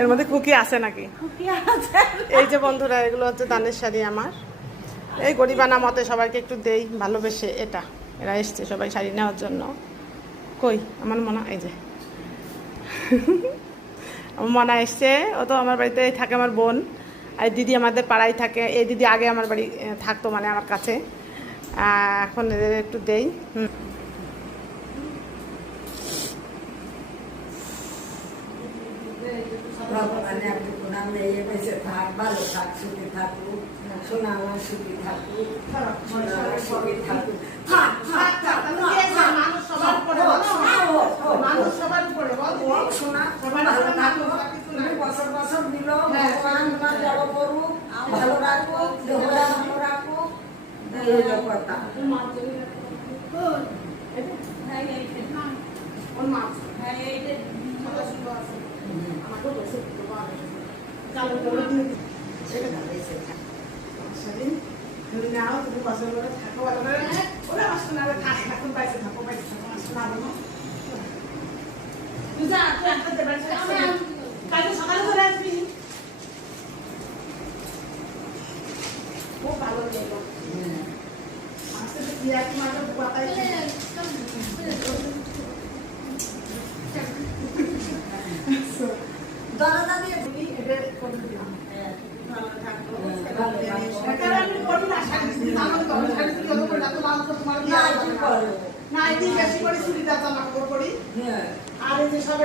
এর মধ্যে খুকি আছে নাকি? এই যে বন্ধুরা, এগুলো হচ্ছে দানের শাড়ি আমার। এই গরিবানা মতে সবাইকে একটু দেই ভালোবেসে। এটা এরা এসছে সবাই শাড়ি নেওয়ার জন্য। কই আমার মনা, এই যে আমার মনা এসছে। ও তো আমার বাড়িতে থাকে, আমার বোন। আর দিদি আমাদের পাড়ায় থাকে। এই দিদি আগে আমার বাড়ি থাকতো, মানে আমার কাছে। এখন এদের একটু দেই। ভগবানে আপনি প্রণাম নিয়ে বেঁচে থাক, ভালো থাক, সুখে থাকুক, সোনা আমার সুখী থাকুক, সোনা আমার সুখী থাকুক। বছর বছর দিল, ভগবান তোমার বড় করুক, ভালো রাখুক, দেহটা ভালো রাখুক, এই হলো কথা। খুব ভালো লাগলো। দরজা দিয়ে আর এই যে সব